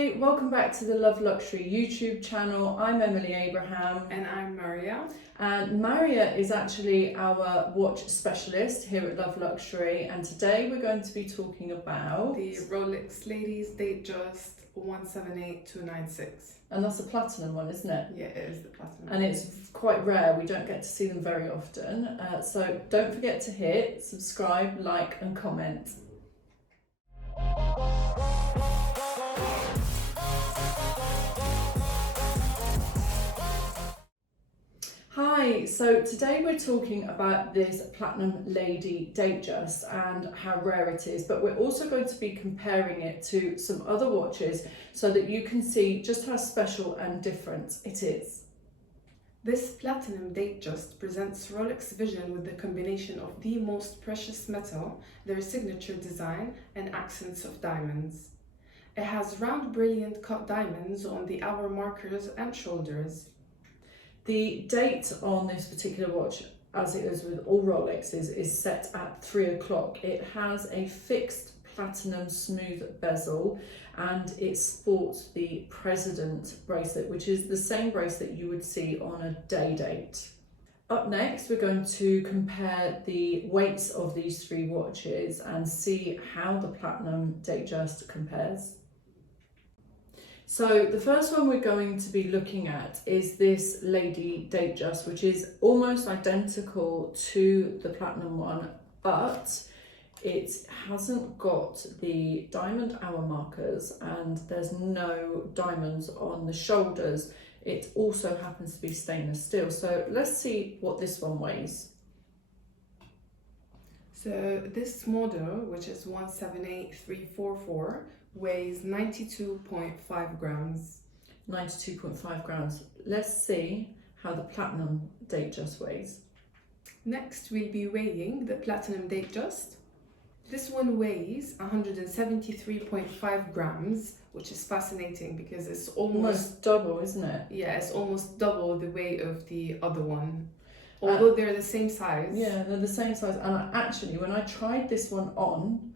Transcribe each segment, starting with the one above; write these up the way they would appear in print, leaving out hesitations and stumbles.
Hi, welcome back to the Love Luxury YouTube channel. I'm Emily Abraham. And I'm Marya. And Marya is actually our watch specialist here at Love Luxury. And today we're going to be talking about the Rolex Ladies Datejust 178296. And that's a platinum one, isn't it? Yeah, it is the platinum. And it's quite rare. We don't get to see them very often. So don't forget to hit subscribe, like and comment. Hi, so today we're talking about this Platinum Lady Datejust and how rare it is, but we're also going to be comparing it to some other watches so that you can see just how special and different it is. This Platinum Datejust presents Rolex vision with the combination of the most precious metal, their signature design, and accents of diamonds. It has round brilliant cut diamonds on the hour markers and shoulders. The date on this particular watch, as it is with all Rolexes, is set at 3 o'clock. It has a fixed platinum smooth bezel and it sports the President bracelet, which is the same bracelet you would see on a day date. Up next, we're going to compare the weights of these three watches and see how the Platinum Datejust compares. So the first one we're going to be looking at is this Lady Datejust, which is almost identical to the Platinum one, but it hasn't got the diamond hour markers and there's no diamonds on the shoulders. It also happens to be stainless steel. So let's see what this one weighs. So this model, which is 178344, weighs 92.5 grams. 92.5 grams. Let's see how the Platinum Datejust weighs. Next, we'll be weighing the Platinum Datejust. This one weighs 173.5 grams, which is fascinating because it's almost double, isn't it? Yeah, it's almost double the weight of the other one. Although they're the same size. Yeah, they're the same size. And actually, when I tried this one on,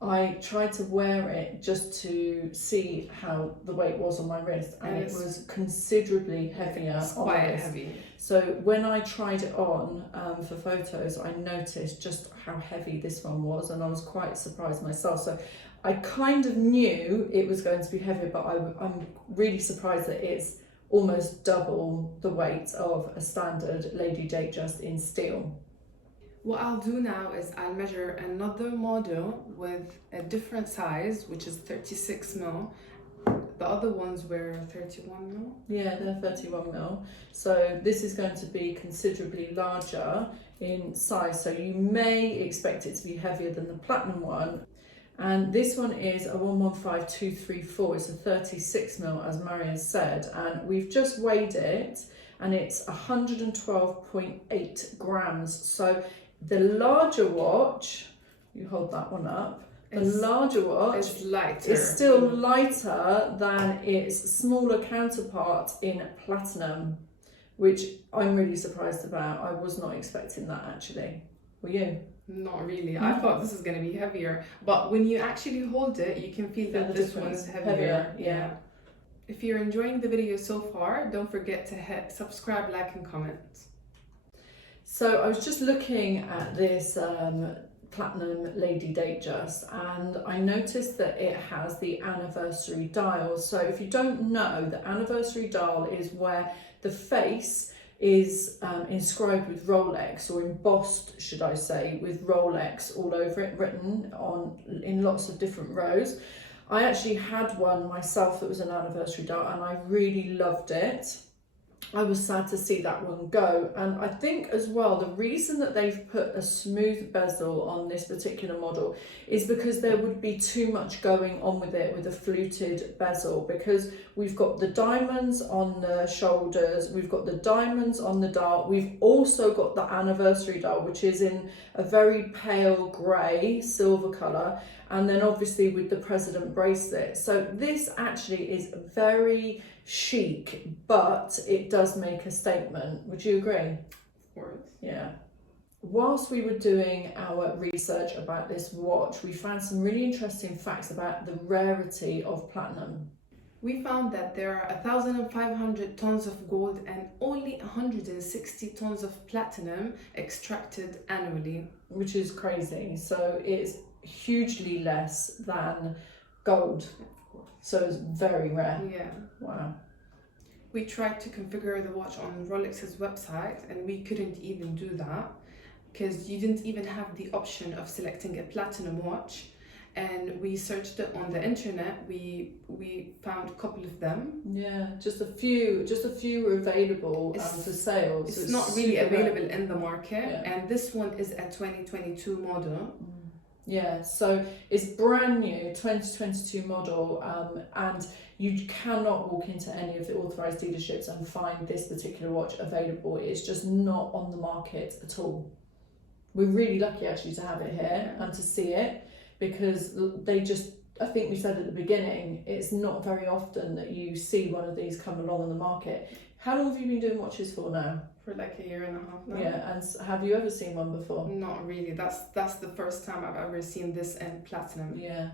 I tried to wear it just to see how the weight was on my wrist, and it was considerably heavier. It's quite heavy. So when I tried it on for photos, I noticed just how heavy this one was, and I was quite surprised myself. So I kind of knew it was going to be heavier, but I'm really surprised that it's almost double the weight of a standard Lady Datejust in steel. What I'll do now is I'll measure another model with a different size, which is 36 mil. The other ones were 31 mil. Yeah, they're 31 mil. So this is going to be considerably larger in size. So you may expect it to be heavier than the Platinum one. And this one is a 115234. It's a 36 mil, as Marya said. And we've just weighed it and it's 112.8 grams. So the larger watch, you hold that one up, the larger watch is lighter. It's still lighter than its smaller counterpart in Platinum, which I'm really surprised about. I was not expecting that actually. Were you? Not really. I thought this was going to be heavier, but when you actually hold it, you can feel that this one's heavier. Yeah. If you're enjoying the video so far, don't forget to hit subscribe, like and comment. So I was just looking at this Platinum Lady Datejust and I noticed that it has the anniversary dial. So if you don't know, the anniversary dial is where the face is inscribed with Rolex, or embossed, should I say, with Rolex all over it, written on in lots of different rows. I actually had one myself that was an anniversary dial and I really loved it. I was sad to see that one go, and I think as well the reason that they've put a smooth bezel on this particular model is because there would be too much going on with it with a fluted bezel, because we've got the diamonds on the shoulders, we've got the diamonds on the dial, we've also got the anniversary dial, which is in a very pale grey silver colour, and then obviously with the President bracelet. So this actually is very chic, but it does make a statement. Would you agree? Of course. Yeah. Whilst we were doing our research about this watch, we found some really interesting facts about the rarity of platinum. We found that there are 1,500 tons of gold and only 160 tons of platinum extracted annually. Which is crazy. So it's hugely less than gold. So it's very rare. Yeah. Wow. We tried to configure the watch on Rolex's website and we couldn't even do that because you didn't even have the option of selecting a platinum watch. And we searched it on the internet. We found a couple of them. Yeah, just a few were available for sale. So it's not really available rare in the market. Yeah. And this one is a 2022 model. Yeah, so it's brand new, 2022 model, and you cannot walk into any of the authorised dealerships and find this particular watch available. It's just not on the market at all. We're really lucky actually to have it here and to see it, because they just, I think we said at the beginning, it's not very often that you see one of these come along on the market. How long have you been doing watches for now? For like a year and a half now. Yeah, and have you ever seen one before? Not really. That's the first time I've ever seen this in platinum. Yeah.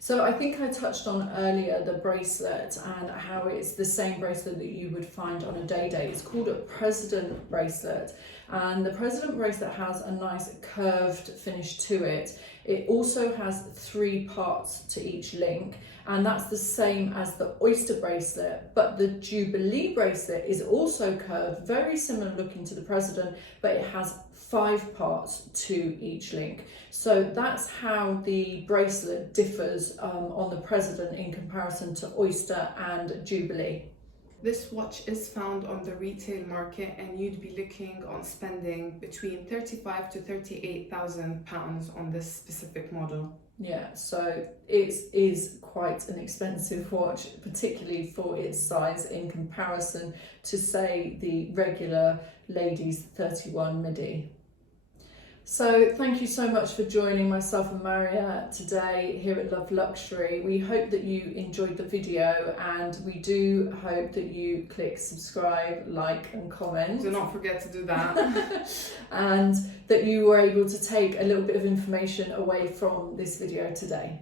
So I think I touched on earlier the bracelet and how it's the same bracelet that you would find on a day. It's called a president bracelet, and the president bracelet has a nice curved finish to it. It also has 3 parts to each link, and that's the same as the oyster bracelet, but the Jubilee bracelet is also curved, very similar looking to the president, but it has 5 parts to each link. So that's how the bracelet differs on the president in comparison to oyster and Jubilee. This watch is found on the retail market and you'd be looking on spending between 35 to 38,000 pounds on this specific model. Yeah, so it is quite an expensive watch, particularly for its size in comparison to, say, the regular Ladies 31 midi. So thank you so much for joining myself and Marya today here at Love Luxury. We hope that you enjoyed the video, and we do hope that you click subscribe, like and comment. Do not forget to do that. And that you were able to take a little bit of information away from this video today.